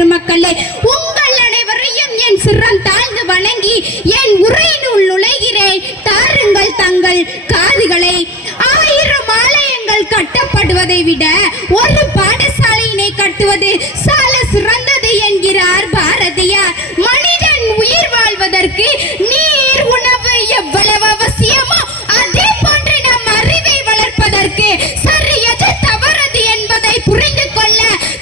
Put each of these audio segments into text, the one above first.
பெருமக்களே, உங்கள் அனைவரையும் என் சிரம் தாழ்ந்து வணங்கி என் உரையினுள் நுழைகிறேன். தாருங்கள் தங்கள் காதுகளை. 1000 ஆலயங்கள் கட்டப்படுவதை விட ஒரு பாடசாலையினை கட்டுவது சால சிறந்தது என்கிறார் பாரதியார். மனிதன் உயிர் வாழ்வதற்கு நீர் உணவு எவ்வளவு அவசியமோ அதே போன்று நம் அறிவை வளர்ப்பதற்கு சரியது தவறது என்பதை புரிந்து கொள்ள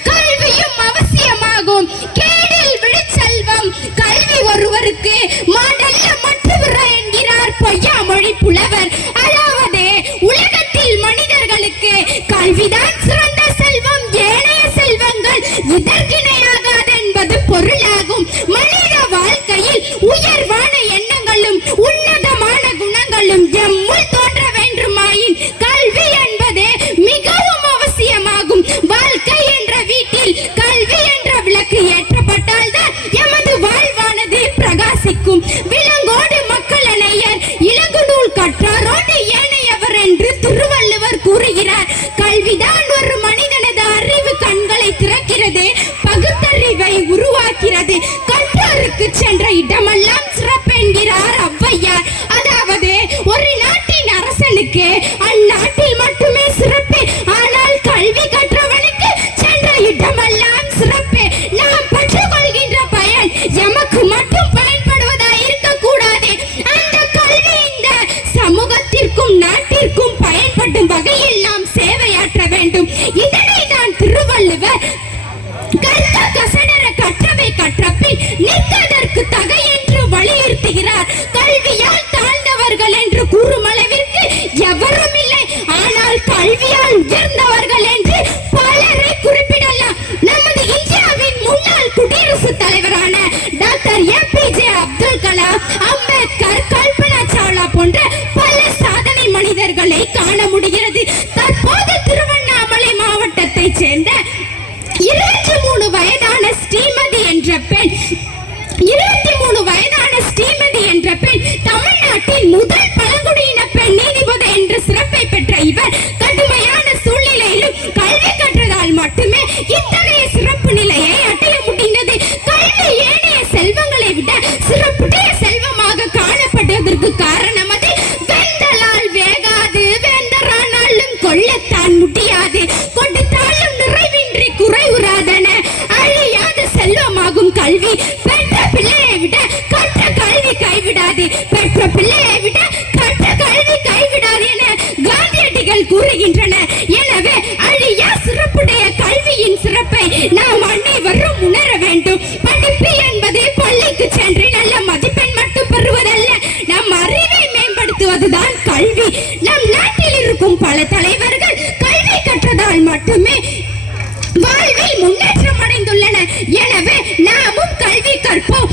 கல்வியும் அவசியமாகும். கேடில் விழுச்செல்வம் கல்வி ஒருவருக்கு மாடல்ல மற்றவர என்கிறார் பொய்யாமொழி புலவர். அதாவது உலகத்தில் மனிதர்களுக்கு கல்விதான் சிறந்த செல்வம், ஏனைய செல்வங்கள் இதற்கிணையாகாது என்பது பொருளாகும். மனித வாழ்க்கையில் உயர்வான எண்ணங்களும் உன்னதமான குணங்களும் எம்முள் தோன்ற வேண்டுமாயின் கல்வி என்பது மிகவும் அவசியமாகும். வாழ்க்கை என்ற வீட்டில் கல்வி என்ற விளக்கு ஏற்றப்பட்டால்தான் எமது வாழ்வானது பிரகாசிக்கும். விலங்கோடு மக்கள் அனையர் இலங்கு நூல் கற்றாரோடு ஏனையவர் என்று திருவள்ளுவர் கூறுகிறார். கல்விதான் ஒரு மனிதனது அறிவு கண்களை திறக்கிறது, பகுத்தறிவை உருவாக்கிறது. கற்றாருக்கு சென்ற இடமெல்லாம் சிறப்பு என்கிறார் ஔவையார். அதாவது ஒரு நாட்டின் அரசனுக்கு அந்நாட்டில் மட்டுமே சிறப்பு, ஆனால் கல்வி கற்றவனுக்கு சென்ற இடமெல்லாம் சிறப்பு. நாம் பெற்றுக்கொள்கின்ற பயன் எமக்கு மட்டும் பயன்படுவதாக இருக்கக்கூடாது. அந்த கல்வி இந்த சமூகத்திற்கும் நாட்டிற்கும் பயன்படும் வகையில் நாம் சேவையாற்ற வேண்டும். இதனை தான் திருவள்ளுவர் கற்க கசடர கற்றவை கற்றபின் நிற்கதற்கு தகை என்று வலியுறுத்துகிறார். கல்வியால் தாழ்ந்தவர்கள் என்று கூறும் அளவிற்கு எவரும் இல்லை, ஆனால் கல்வியால் உயர்ந்தவர்கள் என்று பலரை குறிப்பிடலாம். நமது இந்தியாவின் முன்னாள் குடியரசுத் தலைவரான டாக்டர் APJ அப்துல் கலாம், அம்பேத்கர், கல்பனா சாவ்லா போன்ற பல சாதனை மனிதர்களை காண முடிகிறது. தற்போது திருவண்ணாமலை மாவட்டத்தைச் சேர்ந்த 23 வயதான ஸ்ரீமதி என்ற பெண் 23 வயதான ஸ்ரீமதி என்ற பெண் தமிழ்நாட்டின் முதல் பழங்குடியின பெண் நீதிபதி என்ற சிறப்பை பெற்ற இவர் கடுமையான சூழ்நிலையிலும் கல்வி கற்றதால் மட்டுமே இத்தகைய சிறப்பு நிலையை அடைய முடிந்தது. கல்வி ஏனைய செல்வங்களை விட சிறப்புடைய செல்வமாக காணப்படுவதற்கு காரணம் அது வெந்தலால் வேகாது, வேந்தரானாலும் கொள்ளத்தான் முடியாது, கொடுத்தாலும் நிறைவின்றி குறைவுறாதன அழியாத செல்வமாகும் கல்வி. பெற்ற பிள்ளையை விட கற்ற கல்வி கைவிடாது, பெற்ற பிள்ளையை விட கற்ற கல்வி கைவிடாது என காந்தியடிகள் கூறுகின்றனர். எனவே அழியா சிறப்புடைய கல்வியின் சிறப்பை நாம் அனைவரும் உணர வேண்டும். படிப்பு என்பது பள்ளிக்கு சென்று நல்ல மதிப்பெண் மட்டும் பெறுவதல்ல, நம் அறிவை மேம்படுத்துவதுதான் கல்வி. நம் நாட்டில் இருக்கும் பல தலைவர்கள் கல்வி கற்றதால் மட்டுமே வாழ்வில் முன்னேற்றம் அடைந்துள்ளனர். எனவே நாமும் கல்வி கற்போம்.